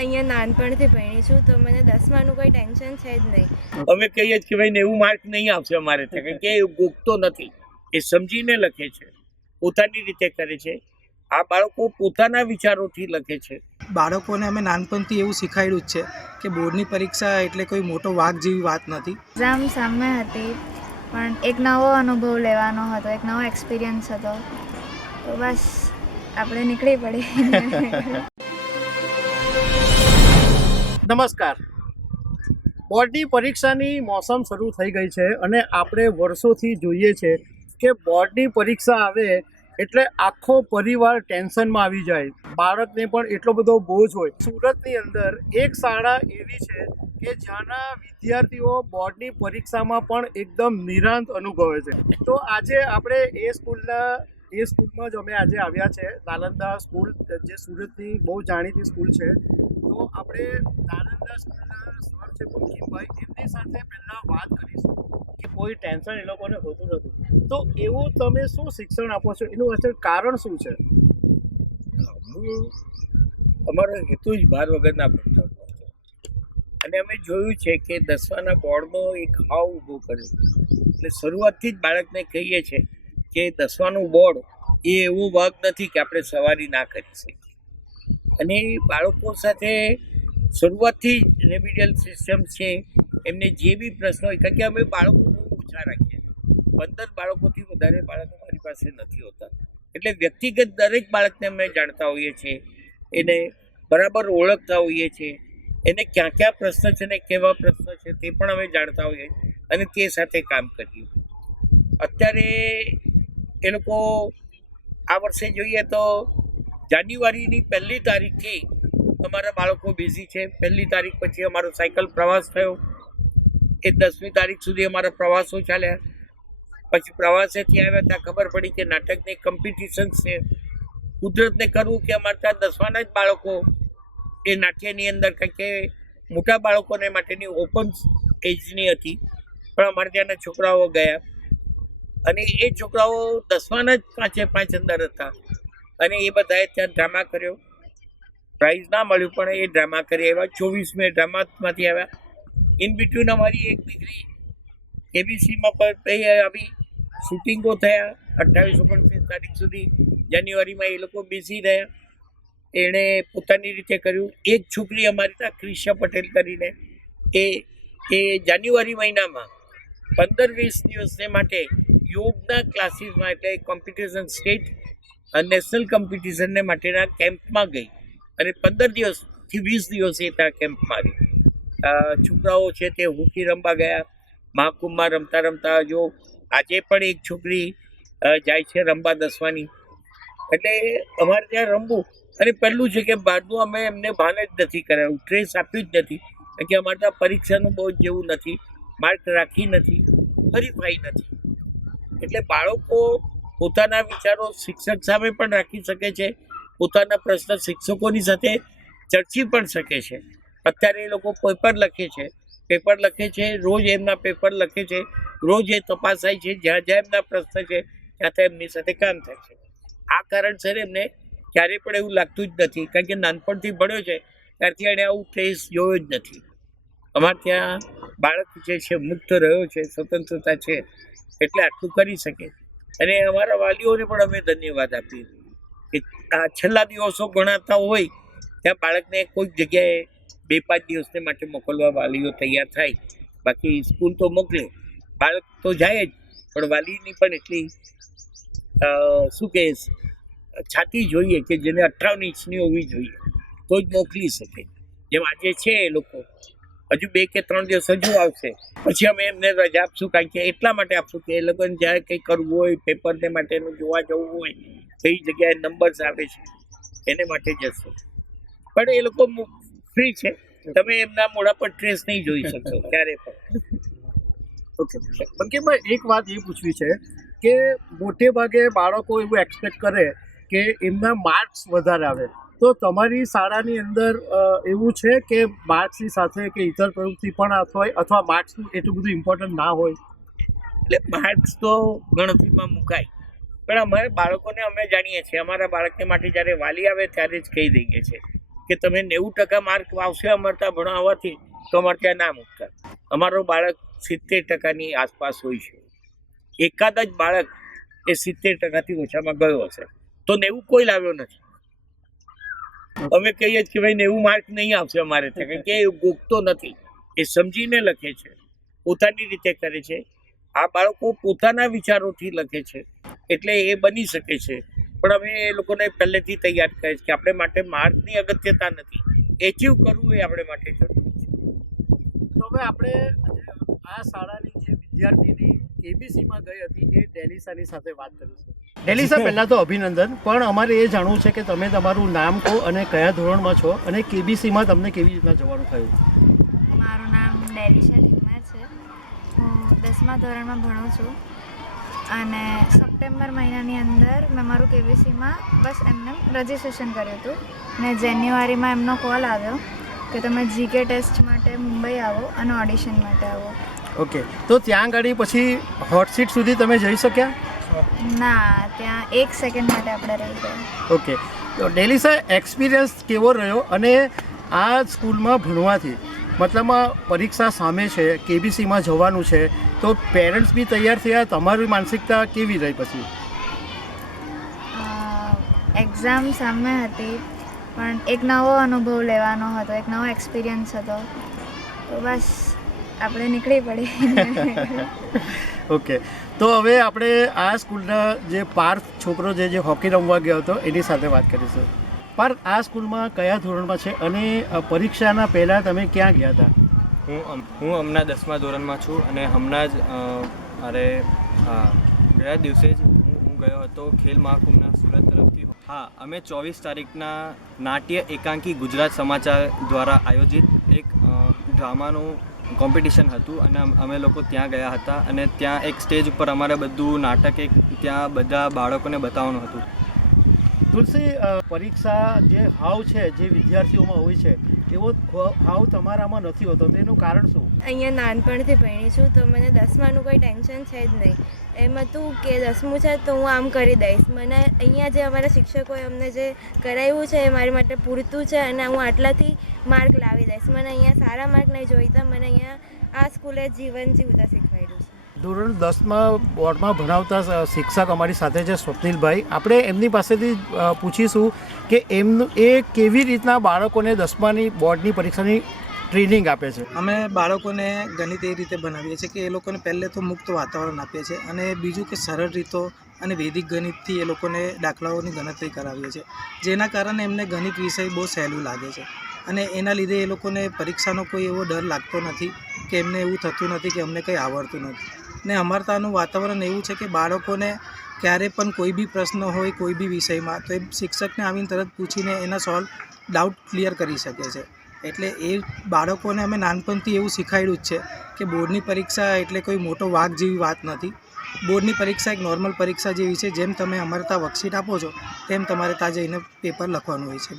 અહીંયા નાનપણથી ભણી છું તો મને 10માનું કોઈ ટેન્શન છે જ નહીં. અમે કહીએ જ કે ભાઈ 90 માર્ક નહીં આવશે અમારે ત્યાં, કે એ ગોખતો નથી, એ સમજીને લખે છે, પોતાની રીતે કરે છે. આ બાળકો પોતાના વિચારોથી લખે છે. બાળકોને અમે નાનપણથી એવું શીખવાડ્યું જ છે કે બોર્ડની પરીક્ષા એટલે કોઈ મોટો વાઘ જેવી વાત નથી. એક્ઝામ સામે હતી પણ એક નવો અનુભવ લેવાનો હતો, એક નવો એક્સપિરિયન્સ હતો, તો બસ આપણે નીકળી પડી. નમસ્કાર. બોર્ડની પરીક્ષાની મોસમ શરૂ થઈ ગઈ છે અને આપણે વર્ષોથી જોઈએ છે કે બોર્ડની પરીક્ષા આવે એટલે આખો પરિવાર ટેન્શનમાં આવી જાય, બાળકને પણ એટલો બધો બોજ હોય. સુરતની અંદર એક શાળા એવી છે કે જ્યાંના વિદ્યાર્થીઓ બોર્ડની પરીક્ષામાં પણ એકદમ નિરાંત અનુભવે છે. તો આજે આપણે એ સ્કૂલમાં જ અમે આજે આવ્યા છે, નાલંદા સ્કૂલ, જે સુરતની બહુ જાણીતી સ્કૂલ છે. તો આપણે નાલંદા સ્કૂલના સર છે બંકિમભાઈ, એમની સાથે પહેલાં વાત કરીશું કે કોઈ ટેન્શન એ લોકોને હોતું નથી. તો એવું તમે શું શિક્ષણ આપો છો, એનું અસર કારણ શું છે? અમારો હેતુ જ ભાર વગરના ભણતરનો હતો અને અમે જોયું છે કે 10માના બોર્ડનો એક હાવ ઊભો કર્યો. એટલે શરૂઆતથી જ બાળકને કહીએ છીએ કે 10માનું બોર્ડ એ એવો વર્ગ નથી કે આપણે સવારી ના કરી શકીએ. અને બાળકો સાથે શરૂઆતથી રેમિડિયલ સિસ્ટમ છે, એમને જે બી પ્રશ્ન હોય, કારણ કે અમે બાળકો બહુ ઓછા રાખીએ, 15 બાળકોથી વધારે બાળકો મારી પાસે નથી હોતા. એટલે વ્યક્તિગત દરેક બાળકને અમે જાણતા હોઈએ છીએ, એને બરાબર ઓળખતા હોઈએ છીએ, એને ક્યાં ક્યાં પ્રશ્ન છે ને કેવા પ્રશ્ન છે તે પણ અમે જાણતા હોઈએ અને તે સાથે કામ કરીએ. અત્યારે એ લોકો આ વર્ષે જોઈએ તો જાન્યુઆરીની 1લી તારીખથી અમારા બાળકો બિઝી છે. 1લી તારીખ પછી અમારો સાયકલ પ્રવાસ થયો, એ 10મી તારીખ સુધી અમારા પ્રવાસો ચાલ્યા. પછી પ્રવાસેથી આવ્યા ત્યાં ખબર પડી કે નાટકની કોમ્પિટિશન્સ છે. કુદરતને કરવું કે અમારે ત્યાં 10માના જ બાળકો એ નાટ્યની અંદર, કારણ કે મોટા બાળકોને માટેની ઓપન એજની હતી, પણ અમારે ત્યાંના છોકરાઓ ગયા અને એ છોકરાઓ 10માના જ 5 અંદર હતા અને એ બધાએ ત્યાં ડ્રામા કર્યો. પ્રાઇઝ ના મળ્યું પણ એ ડ્રામા કરી આવ્યા. 24 ડ્રામામાંથી આવ્યા. ઇન બિટવીન અમારી એક દીકરી કેબીસીમાં પણ આવી, શૂટિંગો થયા. 28-29 તારીખ સુધી જાન્યુઆરીમાં એ લોકો બિઝી રહ્યા, એણે પોતાની રીતે કર્યું. એક છોકરી અમારી ત્યાં ક્રિશા પટેલ કરીને, એ જાન્યુઆરી મહિનામાં 15-20 દિવસને માટે યોગના ક્લાસીસમાં, એટલે કોમ્પિટિશન સ્ટેટ નેશનલ કોમ્પિટિશનને માટેના કેમ્પમાં ગઈ અને 15 દિવસથી 20 દિવસ એ ત્યાં કેમ્પમાં રહી. છોકરાઓ છે તે હોકી રમવા ગયા, મહાકુંભમાં રમતા રમતા જો આજે પણ એક છોકરી જાય છે રમવા 10માની. એટલે અમારે ત્યાં રમવું અને પહેલું છે કે બહારનું અમે એમને ભાન જ નથી કરાવ્યું, ટ્રેસ આપ્યું જ નથી, કારણ કે અમારે ત્યાં પરીક્ષાનું બહુ જેવું નથી, માર્ક રાખી નથી, હરીફાઈ નથી. એટલે બાળકો પોતાના વિચારો શિક્ષક સામે પણ રાખી શકે છે, પોતાના પ્રશ્ન શિક્ષકોની સાથે ચર્ચી પણ શકે છે. અત્યારે એ લોકો પેપર લખે છે, રોજ એમના પેપર લખે છે, રોજ એ તપાસાય છે, જ્યાં જ્યાં એમના પ્રશ્ન છે ત્યાં ત્યાં એમની સાથે કામ થાય છે. આ કારણસર એમને ક્યારેય પણ એવું લાગતું જ નથી, કારણ કે નાનપણથી ભણ્યો છે ત્યારથી એણે આવું ટેસ્ટ જોયો જ નથી. અમારે ત્યાં બાળક જે છે મુક્ત રહ્યો છે, સ્વતંત્રતા છે, એટલે આટલું કરી શકે. અને અમારા વાલીઓને પણ અમે ધન્યવાદ આપીએ કે આ છેલ્લા દિવસો ગણાતા હોય ત્યાં બાળકને કોઈક જગ્યાએ 2-5 દિવસને માટે મોકલવા વાલીઓ તૈયાર થાય. બાકી સ્કૂલ તો મોકલે, બાળક તો જાય જ, પણ વાલીની પણ એટલી શું કહે છાતી જોઈએ કે જેને 58 ઇંચની હોવી જોઈએ તો જ મોકલી શકે. જેમ આજે છે એ લોકો હજુ 2 કે 3 દિવસ હજુ આવશે, પછી અમે એમને રજા આપશું, કારણ કે એટલા માટે આપશું કે એ લોકોને જ્યારે કંઈ કરવું હોય, પેપરને માટેનું જોવા જવું હોય, કઈ જગ્યાએ નંબર્સ આવે છે એને માટે જશે. પણ એ લોકો ફ્રી છે, તમે એમના મોઢા પર ટ્રેસ નહીં જોઈ શકશો ક્યારે પણ. ઓકે બંકિમભાઈ, એક વાત એ પૂછવી છે કે મોટે ભાગે બાળકો એવું એક્સપેક્ટ કરે કે એમના માર્ક્સ વધારે આવે, તો તમારી શાળાની અંદર એવું છે કે માર્ક્સની સાથે કે ઇતર પ્રવૃત્તિ પણ હોય, અથવા માર્ક્સનું એટલું બધું ઇમ્પોર્ટન્ટ ના હોય? એટલે માર્ક્સ તો ગણતરીમાં મુકાય, પણ અમારે બાળકોને અમે જાણીએ છીએ, અમારા બાળકને માટે જ્યારે વાલી આવે ત્યારે જ કહી દઈએ છીએ કે તમે 90% માર્ક આવશે અમારે ત્યાં ભણાવવાથી તો અમારે ત્યાં ના મૂકતા. અમારો બાળક 70%ની આસપાસ હોય છે. એકાદ જ બાળક એ 70%થી ઓછામાં ગયો હશે, તો 90 કોઈ લાવ્યો નથી. અમે કહીએ કે ભાઈ 90 માર્ક નહીં આવશે અમારે ત્યાં, કારણ કે એ ગોખતો નથી, એ સમજીને લખે છે, પોતાની રીતે કરે છે. આ બાળકો પોતાના વિચારોથી લખે છે, એટલે એ બની શકે છે. પણ અમે એ લોકોને પહેલેથી તૈયાર કરે છે કે આપણે માટે માર્કની અગત્યતા નથી, એચીવ કરવું એ આપણે માટે જરૂરી છે. તો હવે આપણે આ શાળાની જે વિદ્યાર્થીની કેબીસીમાં ગઈ હતી એ ડેલિસાની સાથે વાત કરીશું. ડેલિસા, પહેલાં તો અભિનંદન, પણ અમારે એ જાણવું છે કે તમે તમારું નામ કહો અને કયા ધોરણમાં છો અને કેબીસીમાં તમને કેવી રીતના જવાનું થયું? મારું નામ ડેલિશા ઠીમાર છે. હું 10મા ધોરણમાં ભણું છું અને સપ્ટેમ્બર મહિનાની અંદર મેં મારું કેબીસીમાં બસ એમને રજિસ્ટ્રેશન કર્યું હતું ને જાન્યુઆરીમાં એમનો કોલ આવ્યો કે તમે જીકે ટેસ્ટ માટે મુંબઈ આવો અને ઓડિશન માટે આવો. ઓકે, તો ત્યાં આગળ પછી હોટ સીટ સુધી તમે જઈ શક્યા? ના, ત્યાં 1 સેકન્ડ માટે આપણે રહી ગયા. ઓકે, તો ડેલિસા, એક્સપિરિયન્સ કેવો રહ્યો? અને આ સ્કૂલમાં ભણવાથી મતલબમાં પરીક્ષા સામે છે, કેબીસીમાં જવાનું છે, તો પેરેન્ટ્સ બી તૈયાર થયા, તમારી માનસિકતા કેવી રહી પછી? એક્ઝામ સામે હતી પણ એક નવો અનુભવ લેવાનો હતો, એક નવો એક્સપિરિયન્સ હતો, તો બસ આપણે નીકળી પડી. ઓકે, તો હવે આપણે આ સ્કૂલના જે પાર્થ છોકરો જે હોકી રમવા ગયો હતો એની સાથે વાત કરીશું. પાર્થ, આ સ્કૂલમાં કયા ધોરણમાં છે અને પરીક્ષાના પહેલાં તમે ક્યાં ગયા હતા? હું હમણાં 10મા ધોરણમાં છું અને હમણાં જ ગયા દિવસે જ હું ગયો હતો ખેલ મહાકુંભના સુરત તરફથી. હા, અમે 24 તારીખના નાટ્ય એકાંકી ગુજરાત સમાચાર દ્વારા આયોજિત એક ડ્રામાનું કોમ્પિટિશન હતું અને અમે લોકો ત્યાં ગયા હતા અને ત્યાં એક સ્ટેજ ઉપર અમારે બધું નાટક ત્યાં બધા બાળકોને બતાવવાનું હતું. તુલસી, પરીક્ષા જે હાવ છે જે વિદ્યાર્થીઓમાં હોય છે એવો હાવ તમારામાં નથી હોતો, તેનું કારણ શું? અહીંયા નાનપણથી ભણી છું તો મને 10માનું કોઈ ટેન્શન છે જ નહીં. એમ હતું કે 10મું છે તો હું આમ કરી દઈશ. મને અહીંયા જે અમારા શિક્ષકોએ અમને જે કરાવ્યું છે એ મારી માટે પૂરતું છે અને હું આટલાથી માર્ક લાવી દઈશ. મને અહીંયા સારા માર્ક નહીં જોઈતા, મને અહીંયા આ સ્કૂલે જીવન જીવતા શીખવાડ્યું છે. ધોરણ 10માં બોર્ડમાં ભણાવતા શિક્ષક અમારી સાથે છે સ્વપ્નિલભાઈ. આપણે એમની પાસેથી પૂછીશું કે એમનું એ કેવી રીતના બાળકોને 10માની બોર્ડની પરીક્ષાની ટ્રેનિંગ આપે છે. અમે બાળકોને ગણિત એ રીતે બનાવીએ છીએ કે એ લોકોને પહેલે તો મુક્ત વાતાવરણ આપીએ છીએ અને બીજું કે સરળ રીતો અને વૈદિક ગણિતથી એ લોકોને દાખલાઓની ગણતરી કરાવીએ છીએ, જેના કારણે એમને ગણિત વિષય બહુ સહેલું લાગે છે અને એના લીધે એ લોકોને પરીક્ષાનો કોઈ એવો ડર લાગતો નથી કે એમને એવું થતું નથી કે અમને કંઈ આવડતું નથી. ને અમારા ત્યાંનું વાતાવરણ એવું છે કે બાળકોને ક્યારે પણ કોઈ બી પ્રશ્ન હોય કોઈ બી વિષયમાં તો એ શિક્ષકને આવીને તરત પૂછીને એના સોલ્વ ડાઉટ ક્લિયર કરી શકે છે. એટલે એ બાળકોને અમે નાનપણથી એવું શીખવાડ્યું જ છે કે બોર્ડની પરીક્ષા એટલે કોઈ મોટો વાઘ જેવી વાત નથી. બોર્ડની પરીક્ષા એક નોર્મલ પરીક્ષા જેવી છે. જેમ તમે અમારે ત્યાં વર્કશીટ આપો છો તેમ તમારે ત્યાં જઈને પેપર લખવાનું હોય છે.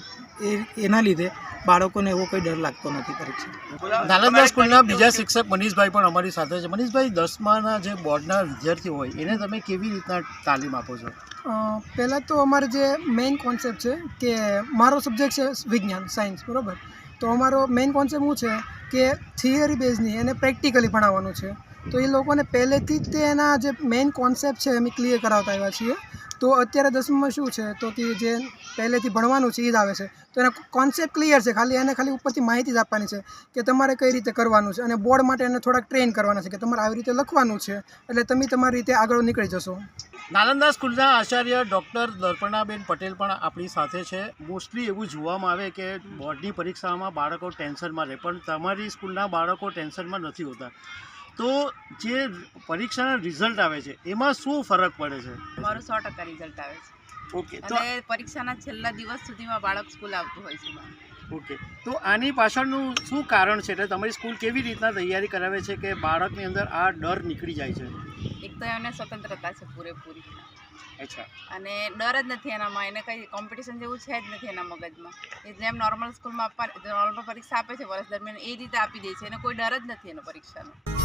એના લીધે બાળકોને એવો કોઈ ડર લાગતો નથી પરીક્ષા. નાલંદા સ્કૂલના બીજા શિક્ષક મનીષભાઈ પણ અમારી સાથે છે. મનીષભાઈ, 10માના જે બોર્ડના વિદ્યાર્થીઓ હોય એને તમે કેવી રીતના તાલીમ આપો છો? પહેલાં તો અમારે જે મેઇન કોન્સેપ્ટ છે કે મારો સબ્જેક્ટ છે વિજ્ઞાન, સાયન્સ, બરાબર. તો અમારો મેઇન કોન્સેપ્ટ શું છે કે થિયરી બેઝની એને પ્રેક્ટિકલી ભણાવવાનું છે. તો એ લોકોને પહેલેથી જ તે એના જે મેઇન કોન્સેપ્ટ છે અમે ક્લિયર કરાવતા આવ્યા છીએ. તો અત્યારે 10માં શું છે તો કે જે પહેલેથી ભણવાનું છે એ જ આવે છે તો એના કોન્સેપ્ટ ક્લિયર છે, ખાલી ઉપરથી માહિતી જ આપવાની છે કે તમારે કઈ રીતે કરવાનું છે અને બોર્ડ માટે એને થોડાક ટ્રેન કરવાના છે કે તમારે આવી રીતે લખવાનું છે એટલે તમે તમારી રીતે આગળ નીકળી જશો. નાલંદા સ્કૂલના આચાર્ય ડૉક્ટર દર્પણાબેન પટેલ પણ આપણી સાથે છે. મોસ્ટલી એવું જોવામાં આવે કે બોર્ડની પરીક્ષામાં બાળકો ટેન્શનમાં રહે, પણ તમારી સ્કૂલના બાળકો ટેન્શનમાં નથી હોતા. તો જે પરીક્ષાના રિઝલ્ટ આવે છે એમાં શું ફરક પડે છે? મારું 100% રિઝલ્ટ આવે છે. ઓકે, અને પરીક્ષાના છેલ્લા દિવસ સુધીમાં બાળક સ્કૂલ આવતું હોય છે. ઓકે, તો આની પાછળનું શું કારણ છે? એટલે તમારી સ્કૂલ કેવી રીતના તૈયારી કરાવે છે કે બાળકની અંદર આ ડર નીકળી જાય છે? એક તો એને સ્વતંત્રતા છે પૂરેપૂરી. અચ્છા. અને ડર જ નથી એનામાં, એને કંઈ કોમ્પિટિશન જેવું છે જ નથી એના મગજમાં. એ જેમ નોર્મલ સ્કૂલમાં નોર્મલ પરીક્ષા આપે છે વર્ષ દરમિયાન એ રીતે આપી દે છે, એને કોઈ ડર જ નથી એનો પરીક્ષાનો.